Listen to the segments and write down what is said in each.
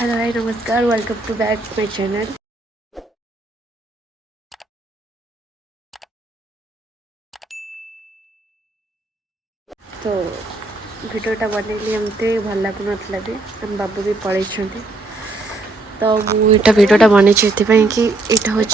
Hello hi नमस्कार welcome to back my channel. तो भिडियोटा बनैली एमती भल लगुन भी आम बाबू भी पलि तो मुझे भिडियोटा बनई कि यहाँ हूँ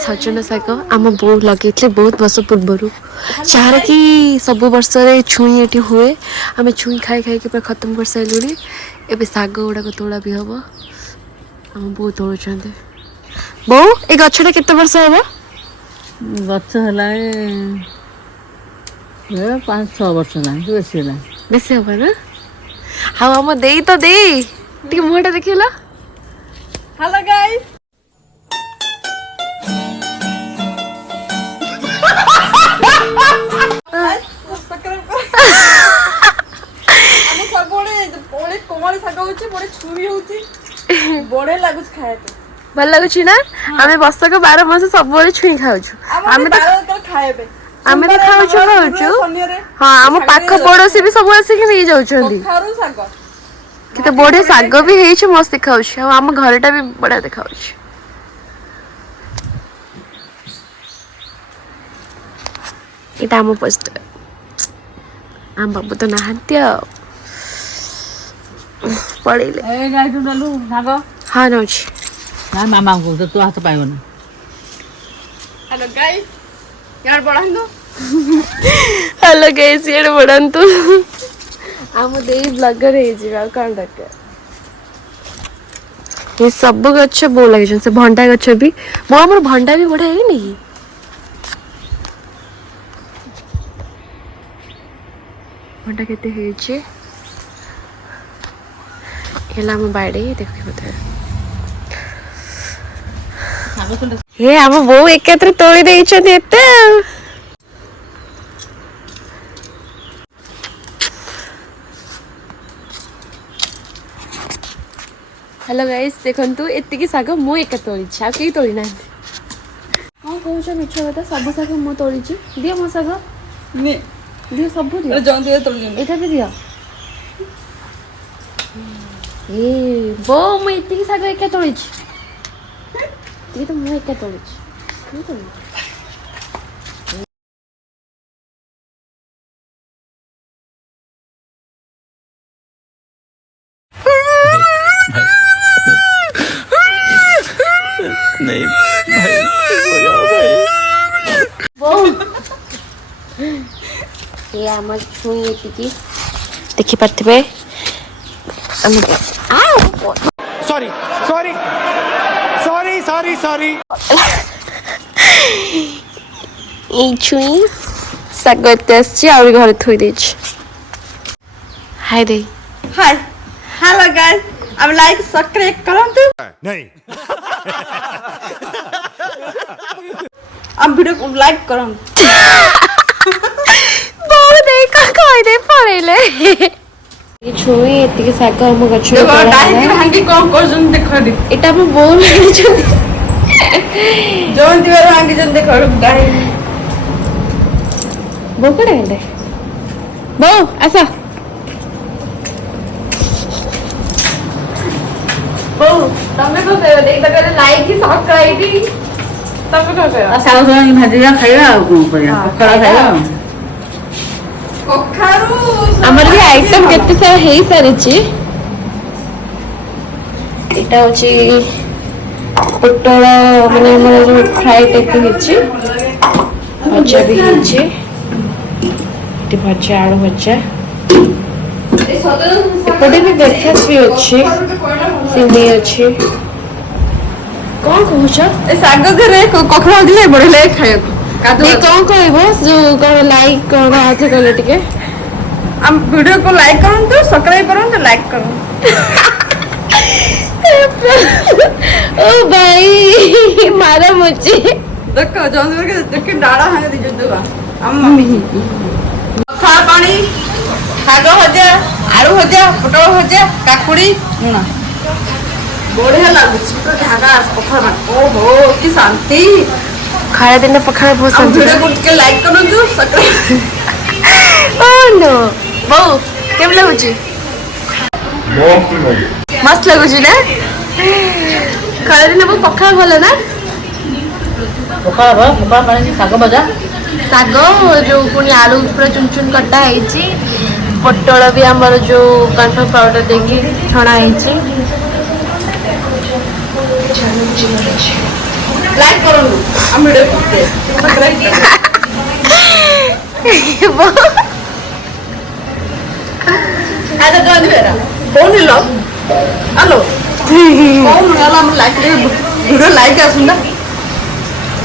सजन शाग आम बो लगे बहुत वर्ष पूर्वर जार कि सब वर्ष छुई ये हुए आम छुई खाई खाई पूरा खत्म कर सारूँ। एवं शाग गुड़ाक तोड़ा भी हम आम बो तोड़ बो ये गछटा केते वर्ष हम गछ है 5-6 वर्ष बेसी हम ना हाँ आम दे तो दे मुहटा देखला। हेलो गाइस कोमल शाग होची बड़े छुरी होची बड़े लागुच खाए भल लगुच ना आम बसक 12 मास सब छुई खाऊ आमे तो खाएबे आमे तो खाऊ हाँ आम पाख पड़ोसी भी सब आसिक नहीं जाउछंदी खारू शाग किते बड़े शाग भी हेछि मस्त देखाउछ आम घरटा भी बड़ा देखाउछ। इटा आम पोस्ट आम बाबू तो नहांती पड़ेले ए गाय तू डालू शाग हाँ नौछ ना मामा को तो तू हाथ पाइबो ना। हेलो गाइस यार बढ़ांदो हेलो गाइस यार बढ़ांतु आम दे ब्लॉगर हे जिवा कोन दके ये सब गछ बो लगे से भंडा गछ भी मो हमर भंडा भी बड़ा है नहीं भंडा केते हे जे एला हम बाड़े देखि बता हे हम बो एकत्र तोड़ी देइ छथि एते। हेलो गाइस देखंतु एतिकी साग मु एका तोड़ी आ के तोड़ी ना हां कहूछ मिछ बता सब साग मु तोड़ी छी दियो मो साग ने दियो सब दियो जौन दियो तोड़ लियो एटा भी दियो ए बो मु एतिकी साग एका तोड़ी छी ये तो मु एका तोड़ी छी तो नहीं भाई ये आम छुई एतिकी देखि पारथिबे sorry sorry sorry sorry sorry ये छुई साग एते आछि आ घर थोई दै छी हाय दे हाय हेलो गाइस अब लाइक सब्सक्राइब करंतु नहीं अब वीडियो को लाइक करंतु बहुत देखा कहि दे पड़ेले ये छुई एतिकी साग हम गछ देखो डाइट हांगी कम करजन देखो दे एटा हम बोल नहीं छथि जौन दिवर हांगी जन देखो डाइट बो कड़े ले बो आसा बो तमे को कहबे देख तकर लाइक ही सब्सक्राइब ही तमे को कहबे आ शाग भाजिया खाइबा आ कोन करिया पकड़ा खाइबा कखारू हमर भी आइटम केते सारा हेई सारी छी एटा होची पोटल माने हमर जो फ्राई टाइप हेची भजा भी हेची टी भजा आलू भजा एपटे भी ब्रेकफास्ट भी अच्छी सिंधी अच्छी कौन कहूछ ए साग घरे कखरा दिले बड़ले खाय कादू ये कौन कहबो जो कर लाइक कर आज कले टिके हम वीडियो को लाइक करंतु सब्सक्राइब करंतु लाइक करंतु ओ भाई मारा मुझे देखो जौन के देख डाड़ा हांगे दी जदुवा हम मम्मी खा पानी शाग भजा आलू भजा पोटल भजा काकुड़ी लुणा बढ़िया लाଗୁଛି ପୁରା ଝାଗା ପଖାଳ ଓହୋ କି ଶାନ୍ତି खाया दिन पखाड़ बहुत शांति वीडियो को ଟିକେ ଲାଇକ୍ କରନ୍ତୁ ସବ୍ସ୍କ୍ରାଇब ओ नो बहु केम लागुची मस्त लगे मस्त लगुच ना खरा दिन वो पखाल भल ना ପଖାଳ ପାଣି ଶାଗ ଭଜା ଶାଗ जो पुणी आलू पूरा चुन चुन कटा है पटल भी आमर जो कॉर्नफ्लोर पाउडर देकी छणा है लाइक करो हम वीडियो करते subscribe ada jangan vera phone lo halo phone ngala हम लाइक वीडियो लाइक आसुंदा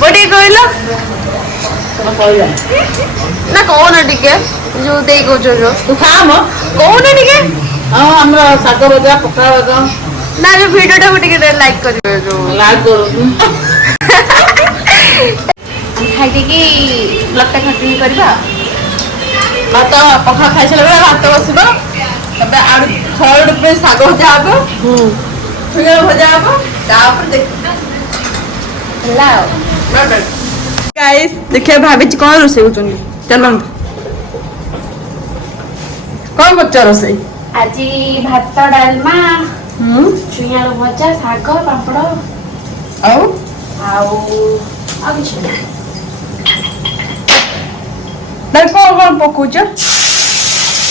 बड़ी कहला ना कौन टिके जो दे को जो ତୁ ଖା ମ कौन टिके ହଁ ଆମର ଶାଗ ଭଜା ପଖାଳ ଭଜା ना जो वीडियो टा टिके लाइक करिवे जो ଲାଇକ୍ କରୁ हम खाई दे की ब्लॉग टा कंटिन्यू करबा भात पखा खाई सारा भात बसब तबे आलू खरड पे साग भजा हबो छुंगल भजा हबो तापर देख लाओ गाइस देखिए भाभी कौन रोसे होचंदी चलन कौन बच्चा रोसे आज भात डालमा छुइया भजा साग पापड़ आओ आउ आ किछ दर कौन पकोच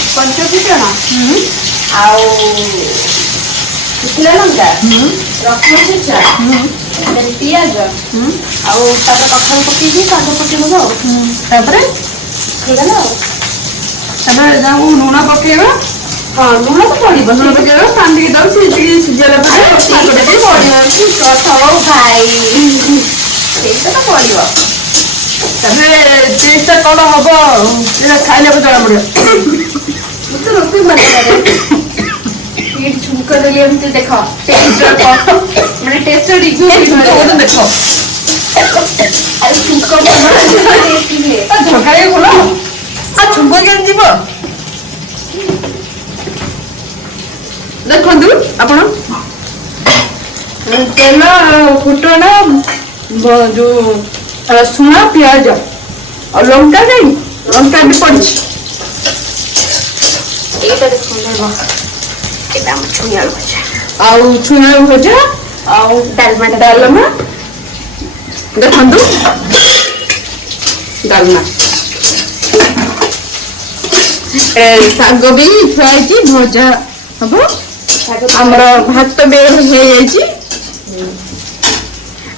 पंच फुटण आउ शुखला लंका रसुण छेचा पियाज आउ तार कखाल पकेकी साग पकेबो तापर ହେଇଗଲା तबे जाऊ नूना पकेबा हाँ लुण तो पड़िबो लूण पकेबा पानी के दउ सिटी सिजला पर साग ସେଇଟା टे ତ ପଡିବ ପ୍ରଥମ ଭାଇ ସେଇଟା ତ ପଡିବ तबे टेस्ट कौन हबो एला खाइले को जଣା पड़ियो ମୁଁ ତ ରୋଷେଇ ଭଲ କରେ ଏଇଠି ଛୁଙ୍କ ଦେଲି ଏମିତି ଦେଖ ଟେଷ୍ଟ ମାନେ ଟେଷ୍ଟ ରିଭ୍ୟୁ तो देखो ଆଉ ଛୁଙ୍କ ଟେଷ୍ଟି आ झकाए कोला आ छुंको केन जीवो देखंतु आपण तेल फुटण जो रसुण प्याज और लंका नहीं लंका भी पड़ी এইটা দেখুন দেব এটা আমার ছুঁয়ার ভাজা आउ छुणा भजा ଆଉ ଡାଲମାଟା डालमा देखंतु डालमा शाग भी थुआई भजा हम आमर भात भी हो जाइए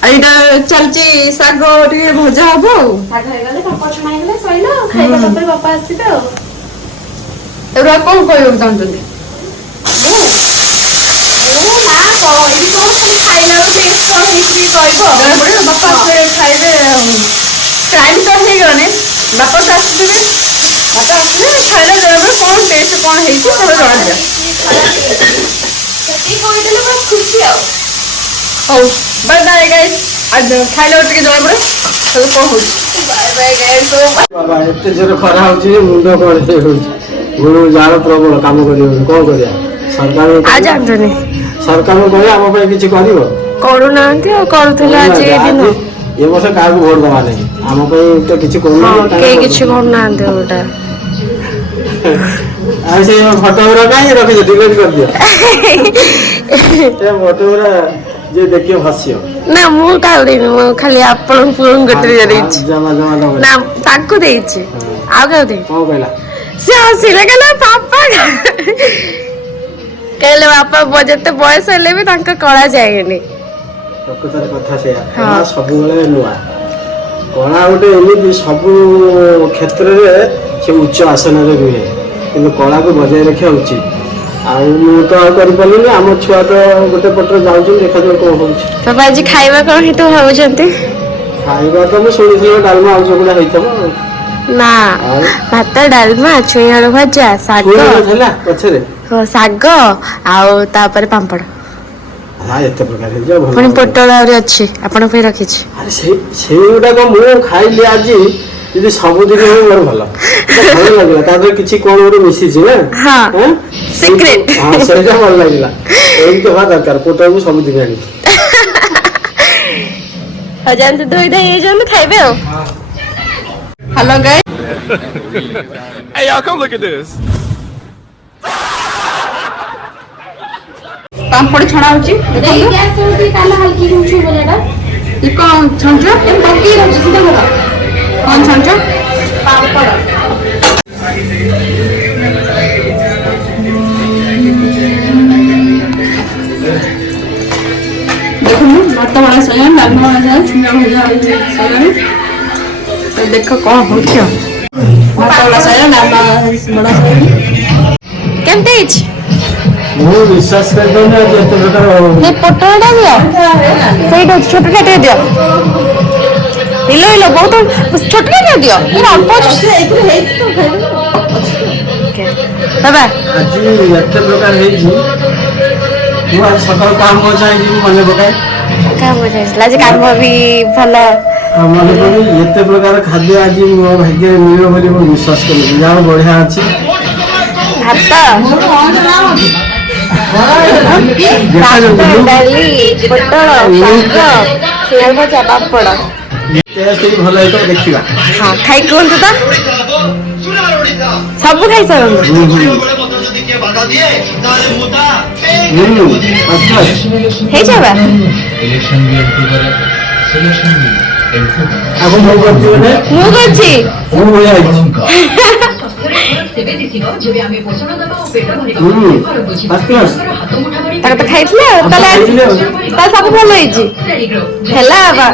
आईटा चलची शाग टे भजा हम ଶାଗ ହେଇଗଲେ ପାପଡ଼ ଛଣା ହେଇଗଲେ ସଇଲା ଆଉ ଖାଇବା ତାପରେ ବାପା ଆସିବେ ଆଉ एवरा कौन कहू चाहते बापा खाइबे टाइम तो हो गने बापा तो आसबे बापा आसबे खाइले जरूर कौन टेस्ट कौन है कि सब जଣା दिया ସେତିକି କହିଦେଲେ ପୁରା ଖୁସି ଆଉ हो बाय बाय गाइस आज खाइले टिके जଣା पड़े तो कौन हो ବାଏ ବାଏ ଗାଇସ୍ ବାବା ଏତେ ଜୋର ଖରା ହଉଛି ଯେ ମୁଣ୍ଡ କଣ ହେଇଯାଉଛି ଗୁରୁ ଜାଳ ପ୍ରବଳ କାମ କରିବ କଣ କରିବା ସରକାର ଆଜି ଆଣ୍ଟନି ସରକାରଙ୍କୁ କହିଲେ ଆମ ପାଇଁ କିଛି କରିବ କରୁନାହାନ୍ତି ଆଉ କରୁଥିଲେ ଆଜି ଏ ଦିନ ଏ ବର୍ଷ କାହାକୁ ଭୋଟ ଦେବା ନାହିଁ ଆମ ପାଇଁ ତ କିଛି ହଁ କରୁନାହାନ୍ତି କେହି କିଛି କରୁନାହାନ୍ତି ଗୋଟା ଆଉ ସେ ଫଟୋ ଗୁରା କାହିଁ ରଖିଛ ଡିଲିଟ୍ କରିଦିଅ ସେ ଫଟୋ ଗୁରା ଯିଏ ଦେଖିବ ହସିବ ନା ମୁଁ କାଢିନି ମୁଁ ଖାଲି ଆପଣଙ୍କୁ ପୁଅଙ୍କୁ ଗୋଟେ ଦେଇଛି ଜମା ଜମା ଦବନି ନା ତାଙ୍କୁ ଦେଇଛି ଆଉ କାହାକୁ ଦେଇଛି କଣ କହିଲା ସେ ହସିଲେ କହିଲେ ବାପା କହିଲେ ବାପା ଯେତେ ବୟସ ହେଲେ ବି ତାଙ୍କ କଳା ଯାଏନି ପ୍ରକୃତରେ କଥା ସେଇଆ ହଁ। କଳା ସବୁବେଳେ ନୂଆ କଳା ଗୋଟେ ଏମିତି ସବୁ କ୍ଷେତ୍ରରେ ସେ ଉଚ୍ଚ ଆସନରେ ରୁହେ କିନ୍ତୁ କଳାକୁ ବଜାୟ ରଖିବା ଉଚିତ ଆଉ ମୁଁ ତ ଆଉ କରିପାରିଲିନି ଆମ ଛୁଆ ତ ଗୋଟେ ପଟରେ ଯାଉଛନ୍ତି ଦେଖାଯାଉ କଣ ହଉଛି ବାପା ଆଜି ଖାଇବା କଣ ହେଇଥିବ ଭାବୁଛନ୍ତି ଖାଇବା ତ ମୁଁ ଶୁଣିଥିଲି ଡାଲମା ଆଉ ଚକୁଡ଼ା ହେଇଥିବ ନା ଆଉ ଭାତ ଡାଲମା ଛୁଇଁ ଆଳୁ ଭଜା ଶାଗ ପୁଣି ଥିଲା ପଛରେ ଶାଗ ଆଉ ତାପରେ ପାମ୍ପଡ଼ ହଁ ଏତେ ପ୍ରକାର ହେଇଯିବ ଭଲ ପୁଣି ପୋଟଳ ଆହୁରି ଅଛି ଆପଣଙ୍କ ପାଇଁ ରଖିଛି ଆରେ ସେଇଗୁଡାକ ମୁଁ ଖାଇଲି ଆଜି ଯଦି ସବୁଦିନ ହୁଏ ମୋର ଭଲ ଭଲ ଲାଗିଲା ତା ଦେହରେ କିଛି କଣ ଗୋଟେ ମିଶିଛି ନା ହଁ ଆଁ? ସିକ୍ରେଟ ହଁ ସେଇଟା ଭଲ ଲାଗିଲା ଏମିତି ହବା ଦରକାର ପୋଟଳ ମୁଁ ସବୁଦିନ ଆଣି ଆଉ ଯାଆନ୍ତୁ ଧୋଇ ଧାଇ ହେଇଯାଆନ୍ତୁ ଖାଇବେ ଆଉ hello guys Hey, y'all, come look at this. ପାମ୍ପଡ଼ ଛଣା ହଉଛି ଇଏ କ'ଣ ଛାଣୁଛ କ'ଣ ଛାଣୁଛ ଦେଖୁନୁ ଭାତ ବଣା ସରିଲାଣି ଡାଲମା ବଣା ସରିଲାଣି ଛୁଁଆ ଭଜା ସରିଲାଣି ଦେଖ କ'ଣ ହଉଛି ଆଉ ଭାତ ବଣା ସରିଲାଣି ଡାଲମା ବଣା ସରିଲାଣି କେମିତି ହେଇଛି ମୁଁ ବିଶ୍ୱାସ କରିପାରୁନି ଆଜି ଏତେ ପ୍ରକାର ସେ ପୋଟଳଟା ଦିଅ ସେଇଟା ଛୋଟଟା ଟିକେ ଦିଅ ହିଲୋ ହିଲୋ ବହୁତ ଛୋଟଟା ଟିକେ ଦିଅ ଏଇଟା ଅଳ୍ପ ଅଛି ବାବା ଆଜି ଏତେ ପ୍ରକାର ହେଇଛି ମୁଁ ଆଜି ସକାଳୁ କାମ ଚାହିଁକି ମୁଁ ମନେ ପକାଏ କାମ ଯାଇଥିଲା ଆଜି କାମ ବି ଭଲ ଆଉ ମନେ ପଡି ଏତେ ପ୍ରକାର ଖାଦ୍ୟ ଆଜି ମୋ ଭାଗ୍ୟରେ ମିଳିବ ବୋଲି ମୁଁ ବିଶ୍ୱାସ କରୁଛି ଯାହା ହଉ ବଢିଆ ଅଛି ଭାତ ଡାଲି ପୋଟଳ ଶାଗ ଛୁଇଁ ଭଜା ପାମ୍ପଡ଼ ଟେଷ୍ଟ ବି ଭଲ ହେଇଥିବ ଦେଖିବା ହଁ ଖାଇ କୁହନ୍ତୁ ତ ସବୁ ଖାଇସାରନ୍ତୁ ହେଇଛ ବା ଆଗ ମୁଁ କରୁଛି ବୋଧେ ମୁଁ କରୁଛି ମୁଁ ବଢିଆ ହେଇଛି ତାକୁ ତ ଖାଇଥିଲେ ଆଉ ତାହେଲେ ତାହେଲେ ସବୁ ଭଲ ହେଇଛି ହେଲା ବା